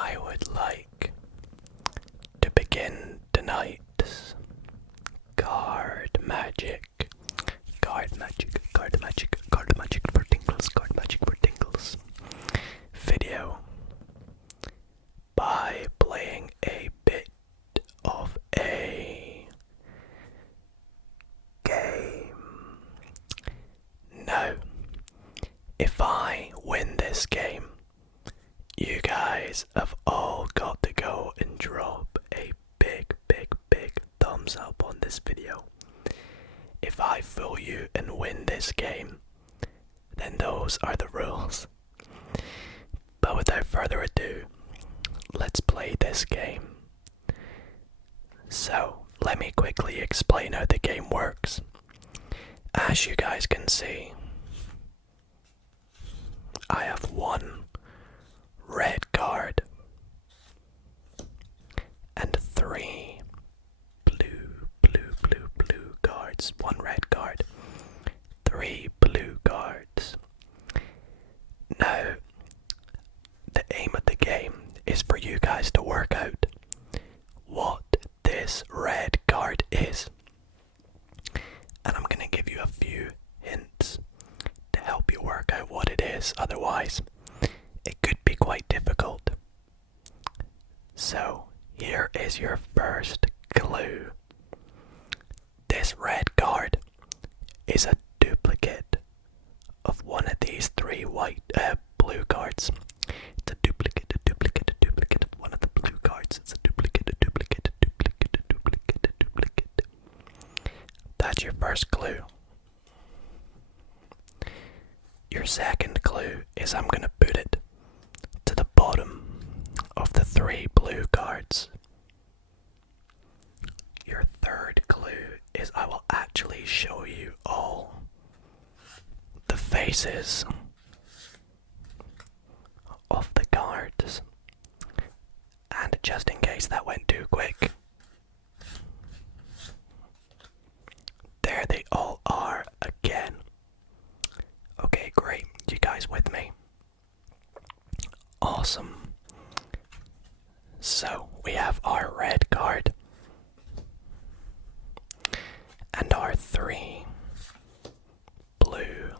I would like to begin tonight's card magic for tingles video by playing a bit of a game. Now, if I win this game, you guys have all got to go and drop a big thumbs up on this video. If I fool you and win this game, then those are the rules. But without further ado, let's play this game. So, let me quickly explain how the game works. As you guys can see, I have one red card and three blue cards. One red card, three blue cards. Now, the aim of the game is for you guys to work out what this red card is. And I'm going to give you a few hints to help you work out what it is. Otherwise, it could be quite difficult. So, here is your first clue. This red card is a duplicate of one of these three blue cards. It's a duplicate of one of the blue cards. It's a duplicate. That's your first clue. Your second clue is I'm going to put it to the bottom of the three blue cards. Your third clue is I will actually show you all the faces of the cards. And just in case that went too quick, there they all are again. Okay, great. You guys with me? Awesome. So, we have our red card and our three blue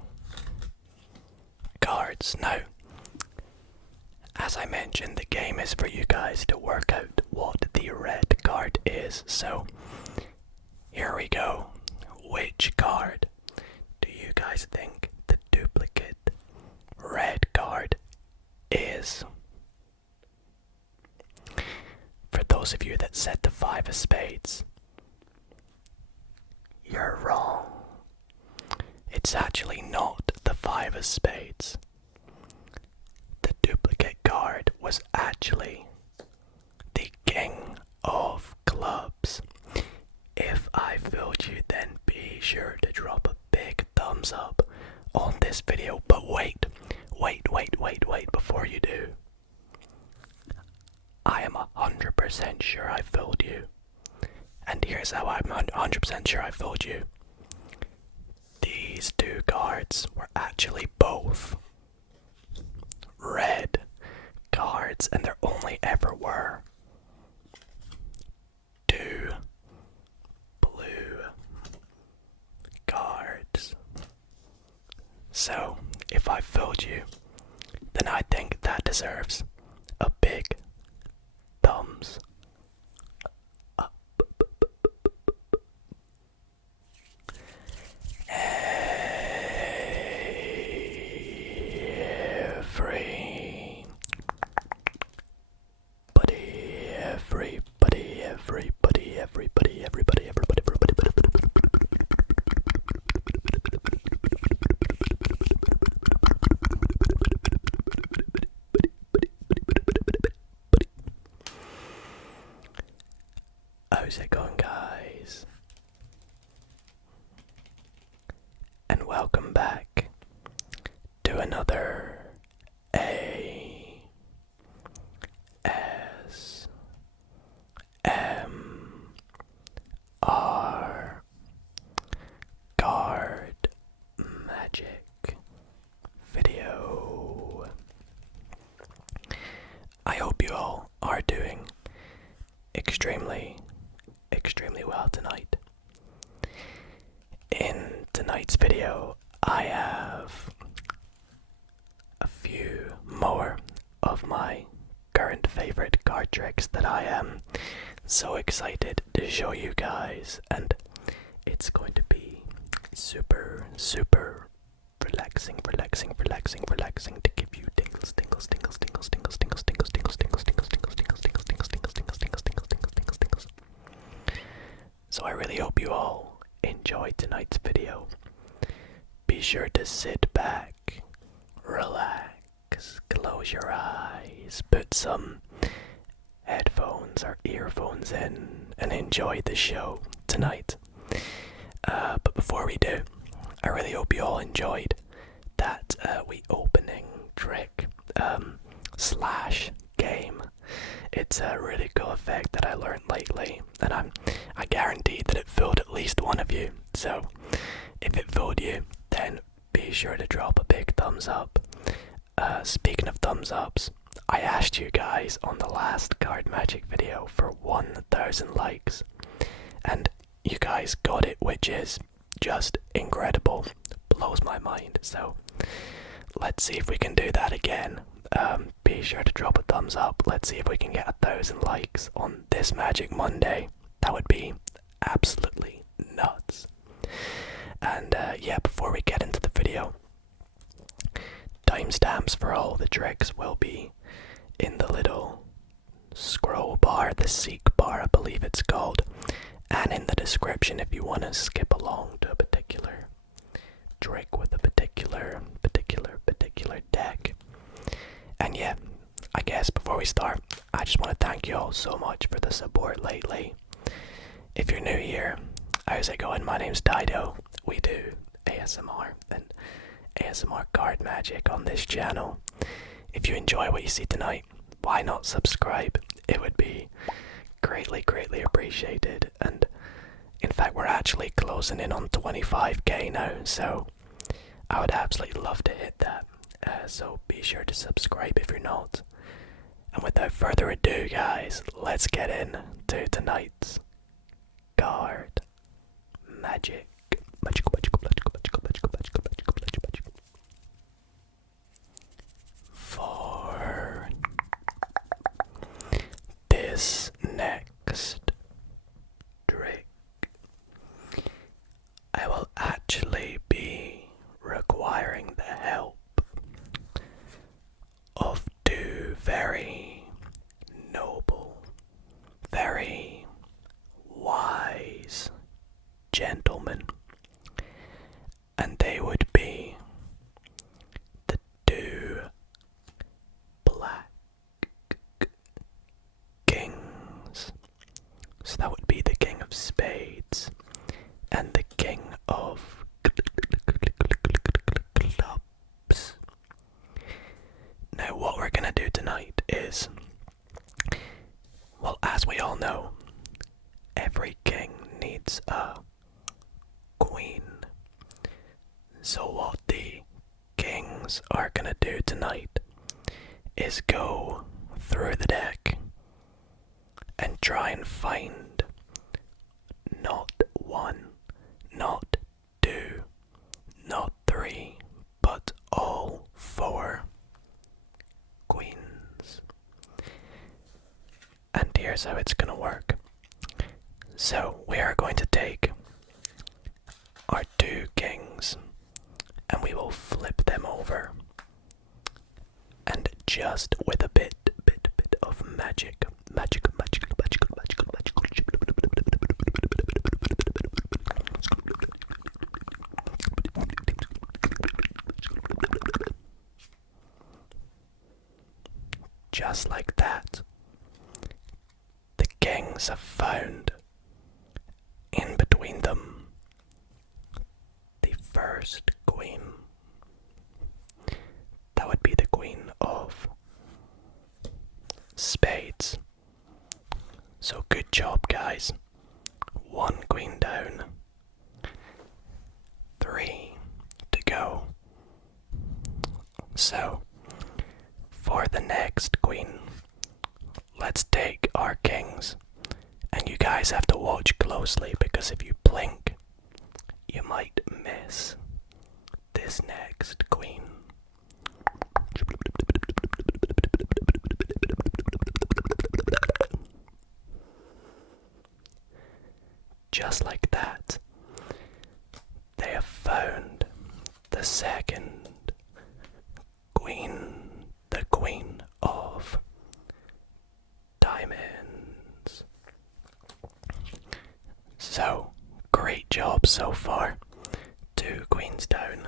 cards. Now, as I mentioned, the game is for you guys to work out what the red card is. So, here we go. Which card do you guys think the duplicate red card is? For those of you that said the five of spades, you're wrong. It's actually not the five of spades. The duplicate card was actually the king of clubs. If I fooled you, then be sure to drop a big thumbs up on this video. But wait before you do. I am 100% sure I fooled you. And here's how I'm 100% sure I fooled you. These two cards were actually both red cards, and there only ever were two blue cards. So, if I fooled you, then I think that deserves a big thumbs up. Everybody. How's it going, guys? And welcome back to another ASMR card magic video. I hope you all are doing extremely well tonight. In tonight's video, I have a few more of my current favorite card tricks that I am so excited to show you guys, and it's going to be super relaxing to give you tingles. So I really hope you all enjoyed tonight's video. Be sure to sit back, relax, close your eyes, put some headphones or earphones in, and enjoy the show tonight. But before we do, I really hope you all enjoyed that wee opening trick slash game. It's a really cool effect that I learned lately, and I guarantee that it fooled at least one of you. So if it fooled you, then be sure to drop a big thumbs up. Speaking of thumbs ups, I asked you guys on the last card magic video for 1,000 likes, and you guys got it, which is just incredible. Blows my mind. So let's see if we can do that again. Be sure to drop a thumbs up. Let's see if we can get 1,000 likes on this Magic Monday. That would be absolutely nuts. And yeah, before we get into the video, timestamps for all the tricks will be in the little scroll bar, the seek bar I believe it's called, and in the description if you want to skip along to a particular trick with a particular deck. And yeah, I guess before we start, I just want to thank you all so much for the support lately. If you're new here, how's it going? My name's Dido. We do ASMR and ASMR card magic on this channel. If you enjoy what you see tonight, why not subscribe? It would be greatly appreciated. And in fact, we're actually closing in on 25k now, so I would absolutely love to hit that. So be sure to subscribe if you're not. And without further ado, guys, let's get into tonight's card magic. For this next trick, I will actually be requiring the help of two very noble, very wise gentlemen, and they would be the two black kings. So that would be the King of Spades and the King of Clubs. Now what we're gonna do tonight is, well, as we all know, every king needs a queen. So what the kings are gonna do tonight is go through the deck and try and find not one, not two, not three, but all four queens. And here's how it's gonna work. So we are going to take our two kings and we will flip them over, and just with a bit of magic, just like that, the kings have found in between them the first queen. That would be the Queen of Spades. So good job, guys. One queen down. 3 to go. So for the next queen, guys have to watch closely, because if you blink, you might miss this next queen. Just like that, they have found the second queen, the queen of diamonds. So, great job so far. 2 queens down.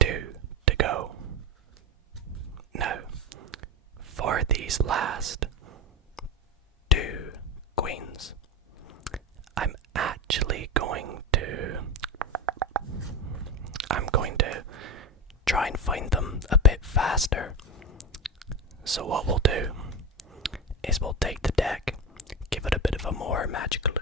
2 to go. Now, for these last 2 queens, I'm going to try and find them a bit faster. So what we'll do is we'll take the deck, give it a bit of a more magical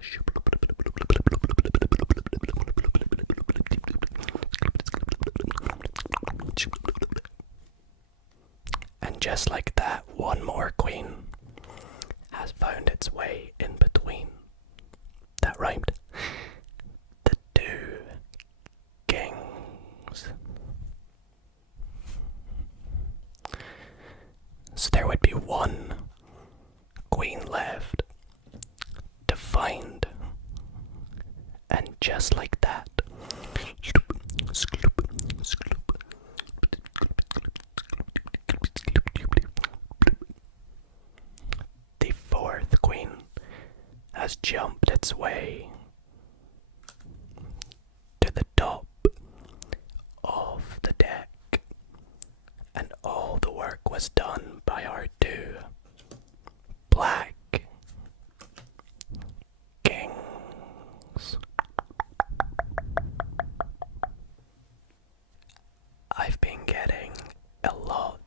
and just like that, one more queen has found its way in between. That rhymed. The 2 kings. So there would be 1 queen left to find. And just like that, the 4th queen has jumped its way to the top of the deck, and all the work was done by our 2 black kings. I've been getting a lot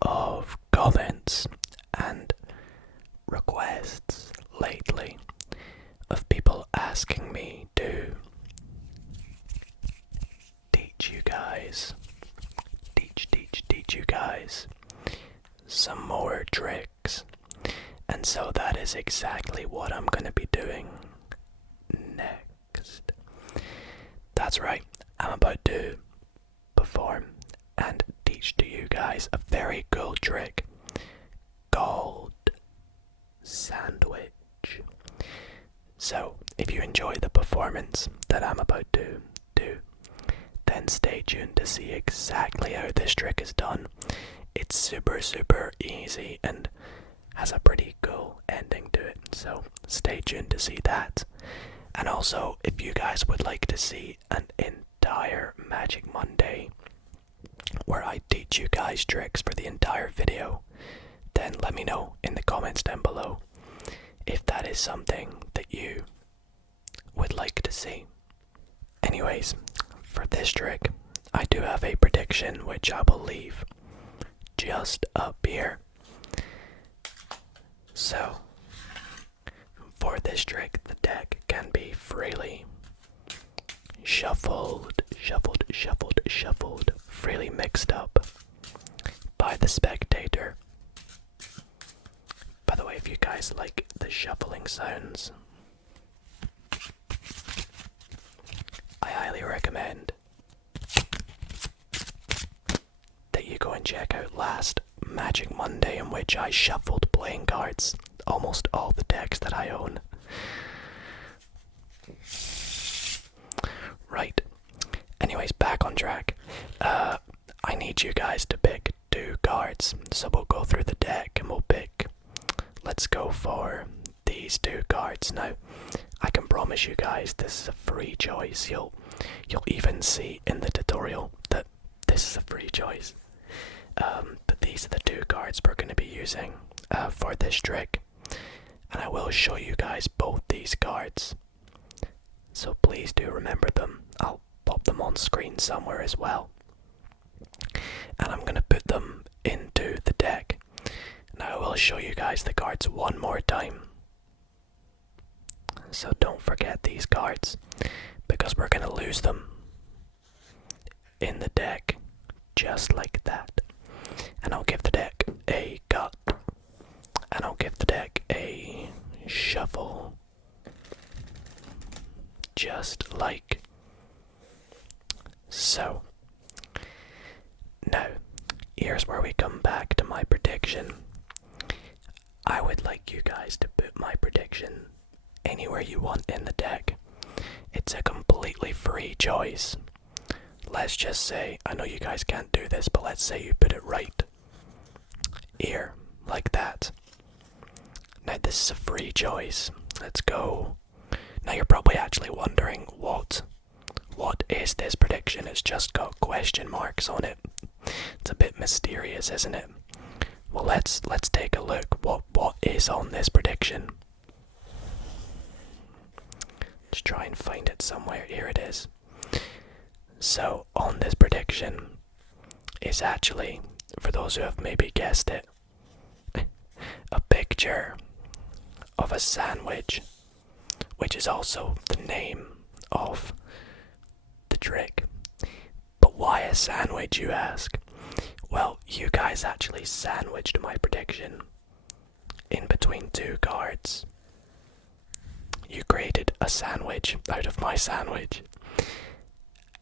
of comments and requests lately of people asking me to teach you guys some more tricks, and so that is exactly what I'm gonna be doing next. That's right, I'm about to perform and teach to you guys a very cool trick called sandwich. So if you enjoy the performance that I'm about to do, then stay tuned to see exactly how this trick is done. It's super easy and has a pretty cool ending to it, so stay tuned to see that. And also, if you guys would like to see an entire Magic Monday where I teach you guys tricks for the entire video, then let me know in the comments down below if that is something that you would like to see. Anyways, for this trick, I do have a prediction which I will leave just up here. So, for this trick, the deck can be freely shuffled, freely mixed up by the spectator. By the way, if you guys like the shuffling sounds, I highly recommend that you go and check out last Magic Monday, in which I shuffled playing cards, almost all the decks that I own. Right. Anyways, back on track. I need you guys to pick 2 cards, so we'll go through the deck and we'll pick. Let's go for these 2 cards. Now, I can promise you guys this is a free choice. You'll even see in the tutorial that this is a free choice. But these are the 2 cards we're going to be using for this trick, and I will show you guys both these cards, so please do remember them. I'll pop them on screen somewhere as well, and I'm going to put them into the deck. Now I will show you guys the cards one more time, so don't forget these cards, because we're going to lose them in the deck just like that. And I'll give the deck a cut, and I'll give the deck a shuffle. Just like so. Now, here's where we come back to my prediction. I would like you guys to put my prediction anywhere you want in the deck. It's a completely free choice. Let's just say, I know you guys can't do this, but let's say you put it right here, like that. Now this is a free choice. Let's go. Now you're probably actually wondering, what is this prediction? It's just got question marks on it. It's a bit mysterious, isn't it? Well, let's take a look. What is on this prediction? Just try and find it somewhere. Here it is. So, on this prediction is actually, for those who have maybe guessed it, a picture of a sandwich, which is also the name of the trick. But why a sandwich, you ask? Well, you guys actually sandwiched my prediction in between two cards. You created a sandwich out of my sandwich.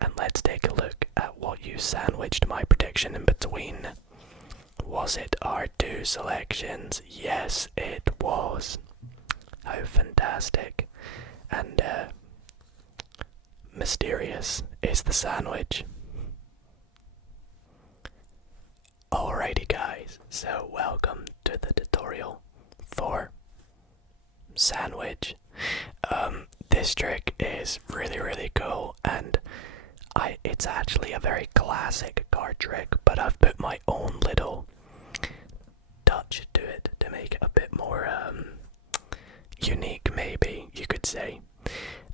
And let's take a look at what you sandwiched my prediction in between. Was it our two selections? Yes, it was. How fantastic and mysterious is the sandwich. Alrighty guys, so welcome to the tutorial for sandwich. This trick is really cool, and it's actually a very classic card trick, but I've put my own little touch to it to make it a bit more unique, maybe you could say.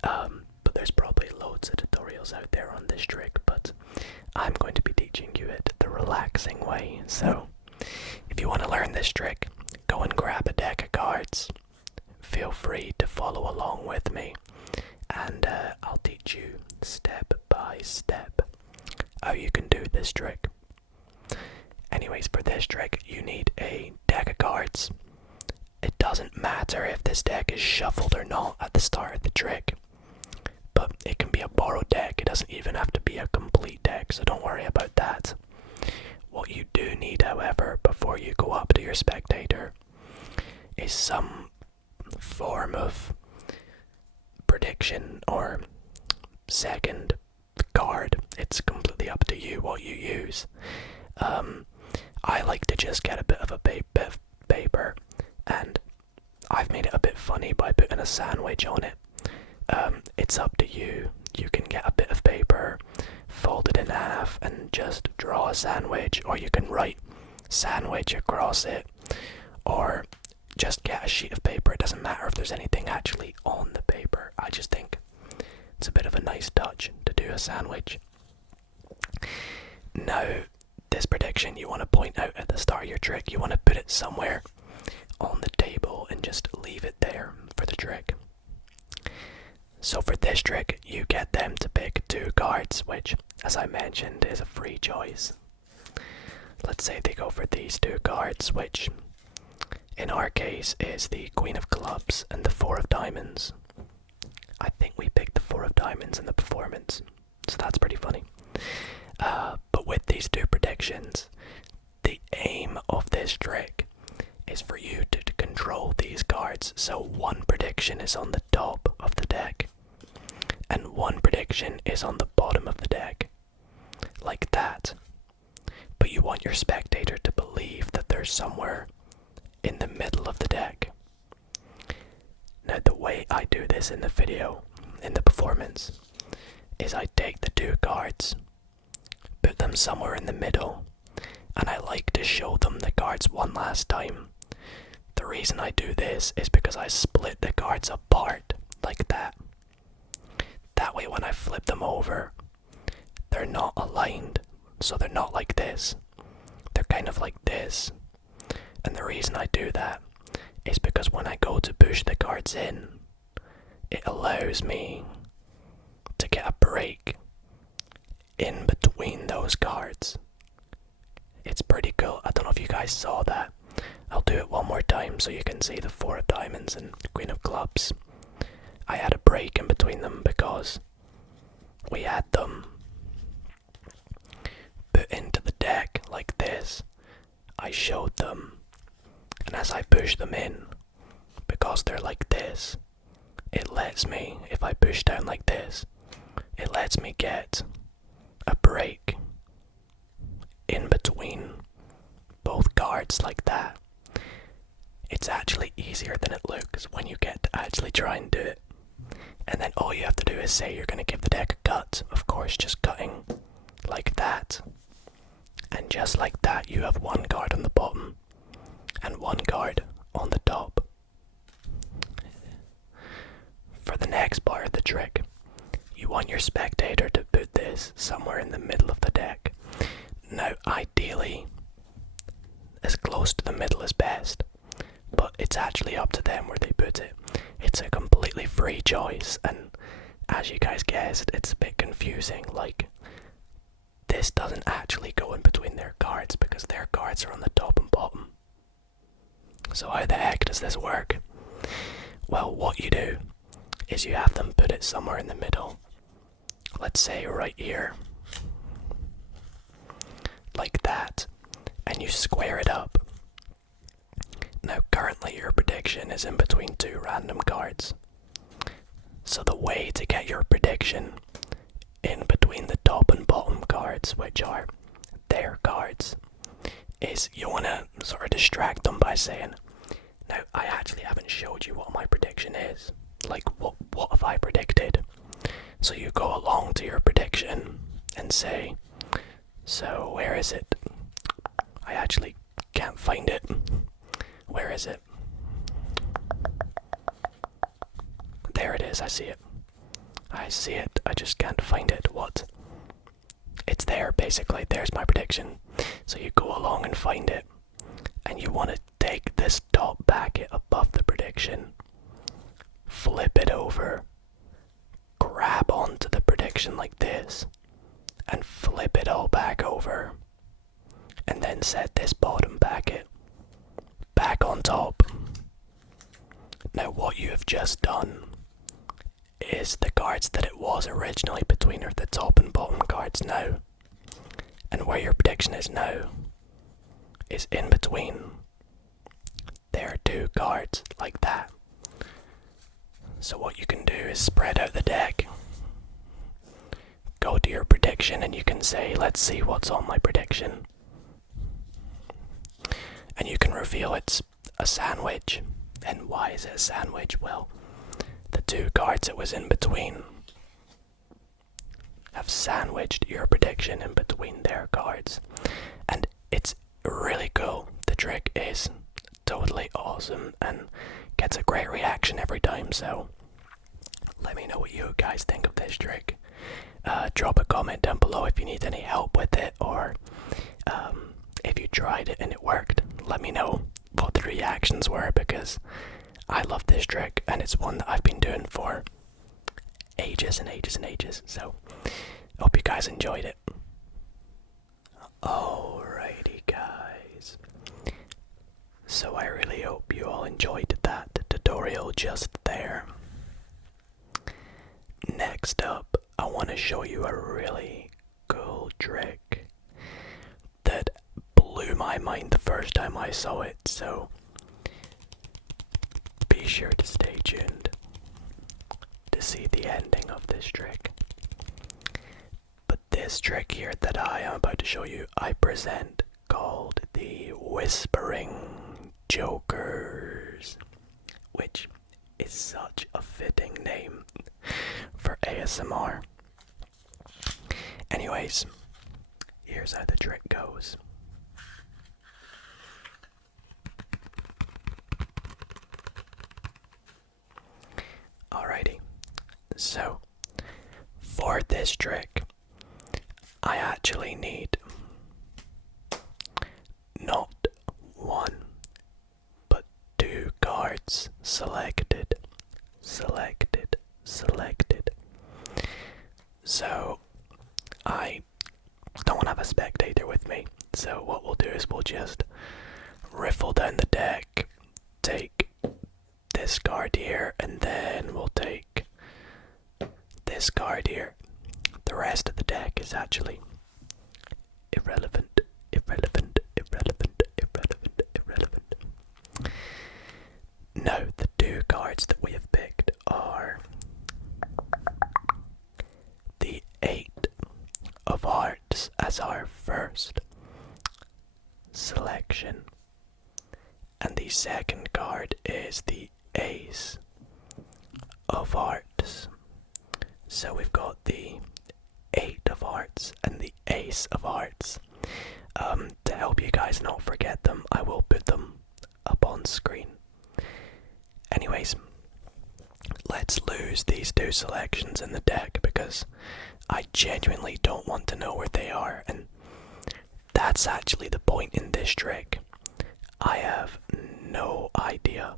But there's probably loads of tutorials out there on this trick, but I'm going to be teaching you it the relaxing way. So if you want to learn this trick, go and grab a deck of cards. Feel free to follow along with me, and I'll teach you step by step how you can do this trick. Anyways, for this trick you need a deck of cards. It doesn't matter if this deck is shuffled or not at the start of the trick, but it can be a borrowed deck. It doesn't even have to be a complete deck, so don't worry about that. What you do need, however, before you go up to your spectator is some form of prediction or second card. It's completely up to you what you use. I like to just get a bit of a bit of paper, and I've made it a bit funny by putting a sandwich on it. It's up to you. You can get a bit of paper, fold it in half, and just draw a sandwich, or you can write sandwich across it, or just get a sheet of paper. It doesn't matter if there's anything actually on the paper. I just think it's a bit of a nice touch to do a sandwich. Now, this prediction you want to point out at the start of your trick. You want to put it somewhere on the table and just leave it there for the trick. So for this trick, you get them to pick two cards, which, as I mentioned, is a free choice. Let's say they go for these two cards, which in our case is the Queen of Clubs and the Four of Diamonds. I think we picked the Four of Diamonds in the performance, so that's pretty funny. But with these two predictions, the aim of this trick is for you to control these cards. So one prediction is on the top of the deck, and one prediction is on the bottom of the deck, like that. But you want your spectator to believe that they're somewhere in the middle of the deck. Now, the way I do this in the video, in the performance, is I take the two cards, put them somewhere in the middle, and I like to show them the cards one last time. The reason I do this is because I split the cards apart like that. That way when I flip them over, they're not aligned, so they're not like this. They're kind of like this. And the reason I do that is because when I go to push the cards in, it allows me to get a break in between those cards. It's pretty cool. I don't know if you guys saw that. I'll do it one more time. them so you can see the 4 of diamonds and queen of clubs. I had a break in between them because we had them put into the deck like this. I showed them, and as I push them in, because they're like this, it lets me, if I push down like this, it lets me get a break in between both cards like that. It's actually easier than it looks when you get to actually try and do it. And then all you have to do is say you're going to give the deck a cut. Of course, just cutting like that. And just like that, you have 1 card on the bottom and 1 card on the top. For the next part of the trick, you want your spectator to put this somewhere in the middle of the deck. Now, ideally, as close to the middle as best, but it's actually up to them where they put it. It's a completely free choice, and as you guys guessed, it's a bit confusing. Like, this doesn't actually go in between their cards because their cards are on the top and bottom. So how the heck does this work? Well, what you do is you have them put it somewhere in the middle. Let's say right here. Like that. And you square it up. Now currently your prediction is in between 2 random cards. So the way to get your prediction in between the top and bottom cards, which are their cards, is you want to sort of distract them by saying, now I actually haven't showed you what my prediction is. Like, what have I predicted? So you go along to your prediction and say, so where is it? I actually can't find it. Where is it? There it is, I see it. I see it, I just can't find it. What? It's there, basically. There's my prediction. So you go along and find it. And you want to take this top packet above the prediction, flip it over, grab onto the prediction like this, and flip it all back over. And then set this bottom packet back on top. Now what you have just done is the cards that it was originally between are the top and bottom cards now. And where your prediction is now is in between. There are 2 cards like that. So what you can do is spread out the deck, go to your prediction, and you can say, let's see what's on my prediction. And you can reveal it's a sandwich. And why is it a sandwich? Well, the 2 cards it was in between have sandwiched your prediction in between their cards. And it's really cool. The trick is totally awesome and gets a great reaction every time. So let me know what you guys think of this trick. Drop a comment down below if you need any help with it, or if you tried it and it worked. Let me know what the reactions were, because I love this trick and it's one that I've been doing for ages and ages and ages. So hope you guys enjoyed it. Alrighty guys, so I really hope you all enjoyed that tutorial just there. Next up, I want to show you a really cool trick that blew my mind the first time I saw it, so be sure to stay tuned to see the ending of this trick. But this trick here that I am about to show you, I present, called the Whispering Jokers, which is such a fitting name for ASMR. Anyways, here's how the trick goes. Alrighty, so for this trick, I actually need not 1, but 2 cards selected. So I don't have a spectator with me, so what we'll do is we'll just riffle down the deck, take this card here. The rest of the deck is actually irrelevant, irrelevant, irrelevant, irrelevant, irrelevant. Now, the two cards that we have picked are the Eight of Hearts as our first selection, and the second card is the Ace of Hearts. So we've got the Eight of Hearts and the Ace of Hearts. To help you guys not forget them, I will put them up on screen. Anyways, let's lose these two selections in the deck because I genuinely don't want to know where they are, and that's actually the point in this trick. I have no idea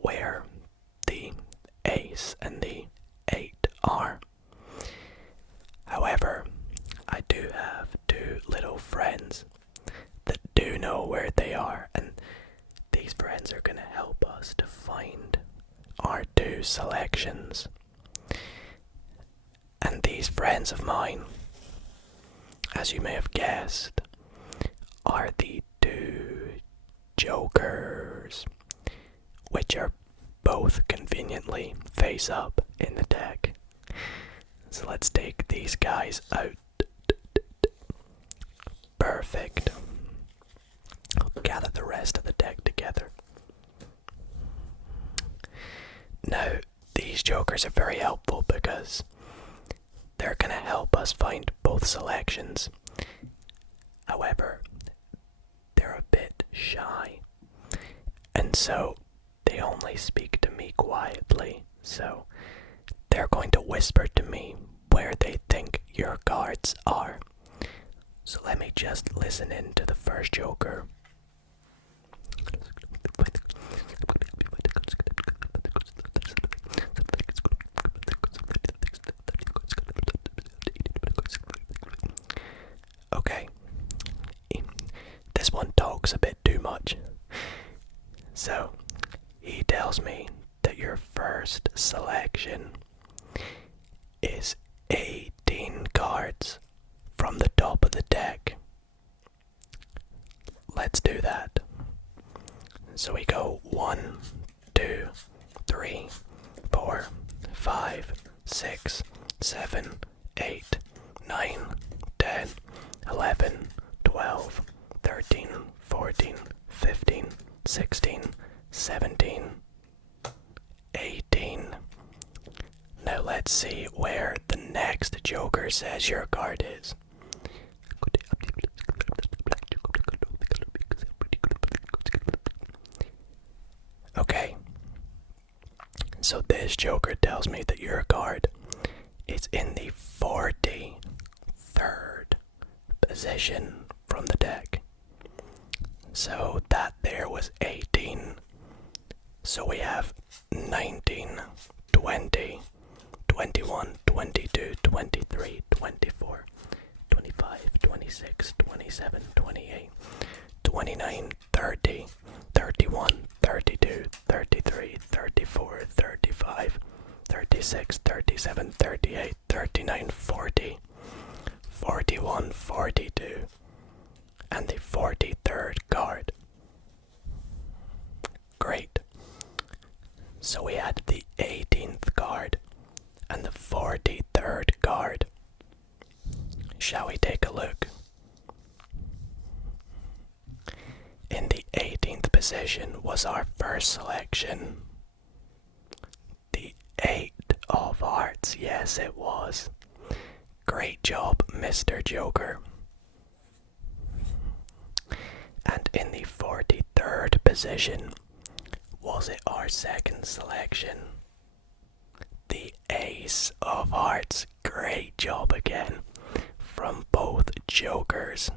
where the Ace and the Eight are. However, I do have two little friends that do know where they are, and these friends are going to help us to find our two selections. And these friends of mine, as you may have guessed, are the two Jokers, which are both conveniently face up in the deck. So let's take these guys out. Perfect. I'll gather the rest of the deck together. Now, these Jokers are very helpful because they're going to help us find both selections. However, they're a bit shy, and so they only speak to me quietly, so they're going to whisper to me where they think your cards are. So let me just listen in to the first Joker. Okay, this one talks a bit too much. So, he tells me that your first selection is 18 cards from the top of the deck. Let's do that. So we go 1, 2, 3, 4, 5, 6, 7, 8, 9, 10, 11, 12, 13, 14, 15, 16, 17, 18. Now let's see where the next Joker says your card is. Okay, so this Joker tells me that your card is in the 43rd position from the deck. So that there was 18. So we have 19, 20, 21, 22, 23, 24, 25, 26, 27, 28, 29, 30, 31, 32, 33, 34, 35, 36, 37, 38, 39, 40, 41, 42, and the 43rd card. Great. So we had the 18th card and the 43rd card. Shall we take a look? In the 18th position was our first selection. The 8 of Hearts, yes it was. Great job, Mr. Joker. And in the 43rd position, was it our second selection? The Ace of Hearts. Great job again from both Jokers.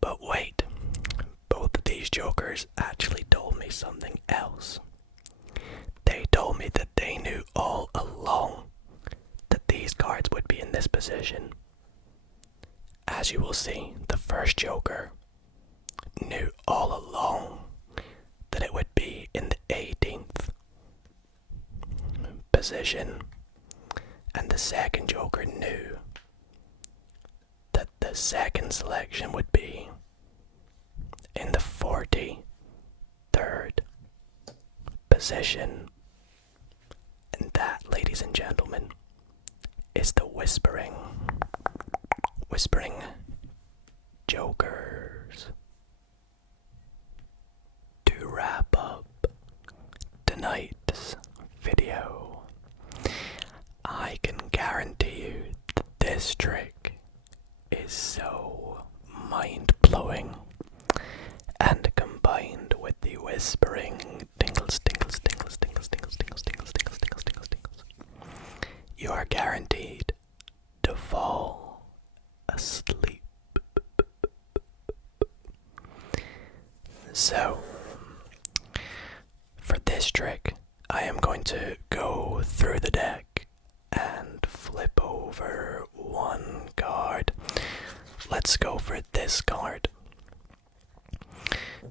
But wait, both of these Jokers actually told me something else. They told me that they knew all along that these cards would be in this position. As you will see, the first Joker knew all along that it would be in the 18th position, And the second joker knew that the second selection would be in the 43rd position. And that, ladies and gentlemen, is the whispering jokers. To wrap up tonight's video, I can guarantee you that this trick is so mind-blowing, and combined with the whispering tingles, you are guaranteed to fall asleep. So, for this trick, I am going to go through the deck and flip over one card. Let's go for this card.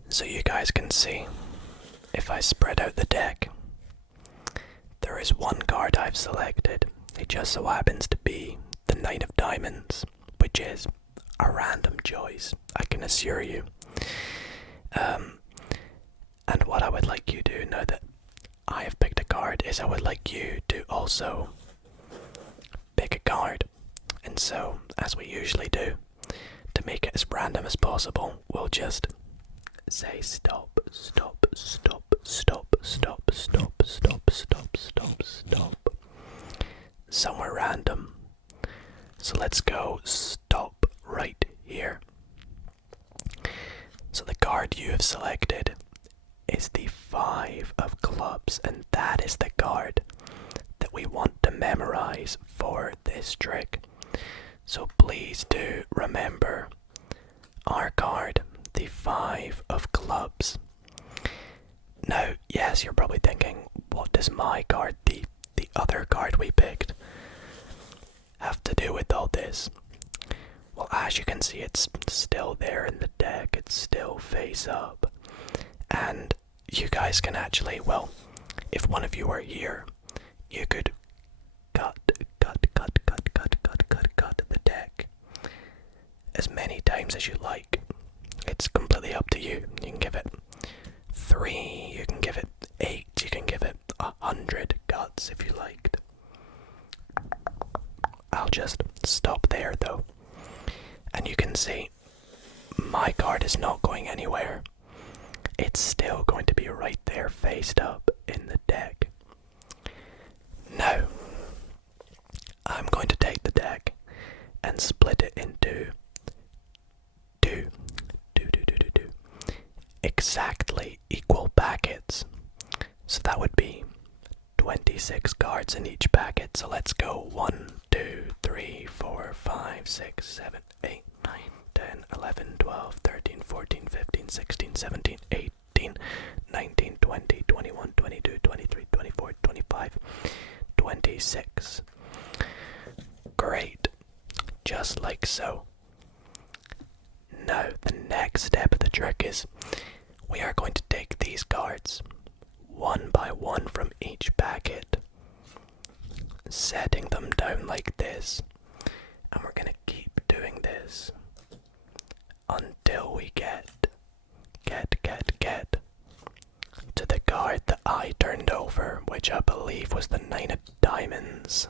So you guys can see, if I spread out the deck, there is one card I've selected. It just so happens to be the Knight of Diamonds, which is a random choice, I can assure you. And what I would like you to do, now that I have picked a card, is I would like you to also pick a card. And so, as we usually do, to make it as random as possible, we'll just say stop, stop, stop, stop, stop, stop, stop, stop, stop, stop. Somewhere random. So let's go stop right here. So the card you have selected is the 5 of clubs, and that is the card that we want to memorize for this trick. So please do remember our card, the 5 of clubs. Now, yes, you're probably thinking, what does my card, the other card we picked, have to do with all this? Well, as you can see, it's still there in the deck, it's still face up. And you guys can actually, well, if one of you were here, you could cut the deck as many times as you like. It's completely up to you. You can give it 3, you can give it 8, you can give it 100 cuts if you liked. I'll just stop there though. And you can see, my card is not going anywhere. It's still going to be right there faced up in the deck. Now, I'm going to take the deck and split it into two exactly equal packets. So that would be 26 cards in each packet. So let's go 1, 2, 3, 4, 5, 6, 7, 8, 9, 10, 11, 12, 13, 14, 15, 16, 17, 18, 19, 20, 21, 22, 23, 24, 25, 26. Great. Just like so. Now, the next step of the trick is we are going to take these cards one by one from each packet, setting them down like this, and we're going to keep doing this until we get to the card that I turned over, which I believe was the Knight of Diamonds.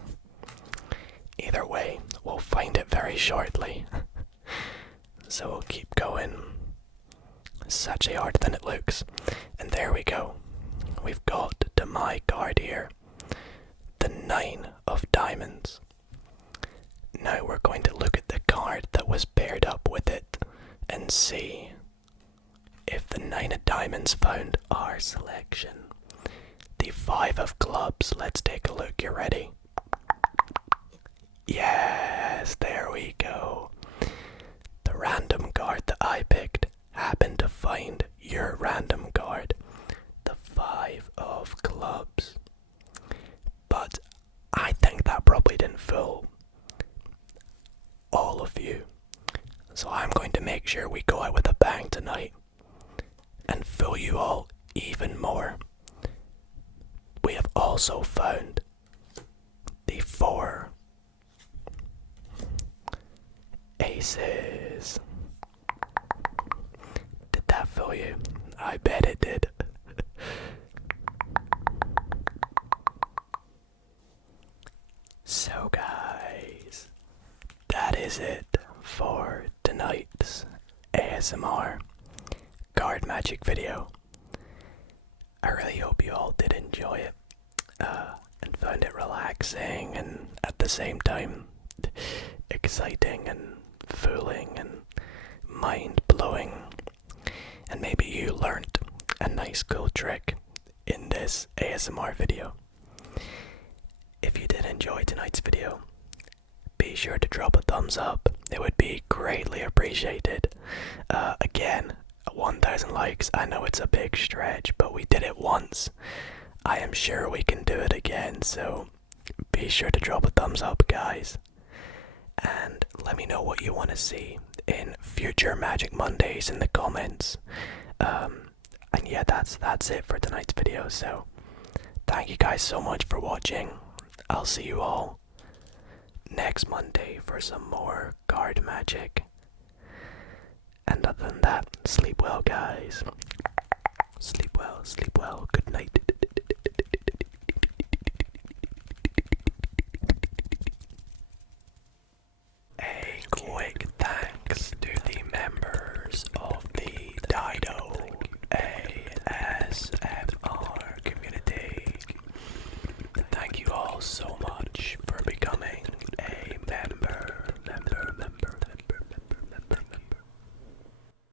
Either way, we'll find it very shortly. So we'll keep going. It's actually harder than it looks. And there we go. We've got to my card here, the 9 of Diamonds. Now we're going to look at the card that was paired up with it and see if the 9 of Diamonds found our selection. The 5 of Clubs. Let's take a look. You ready? Yes, there we go. The random card that I picked happened to find your random card, the 5 of Clubs. But I think that probably didn't fool all of you. So I'm going to make sure we go out with a bang tonight and fool you all even more. We have also found the 4 aces. Did that fool you? I bet it did. So guys, that is it for tonight's ASMR card magic video. I really hope you all did enjoy it and found it relaxing and at the same time exciting and fooling and mind-blowing. And maybe you learned a nice cool trick in this ASMR video. If you did enjoy tonight's video, be sure to drop a thumbs up. It would be greatly appreciated. Again, 1,000 likes. I know it's a big stretch, but we did it once. I am sure we can do it again, so be sure to drop a thumbs up, guys. And let me know what you want to see in future Magic Mondays in the comments. And yeah, that's it for tonight's video. So thank you guys so much for watching. I'll see you all next Monday for some more card magic. And other than that, sleep well, guys. Sleep well, sleep well. Good night.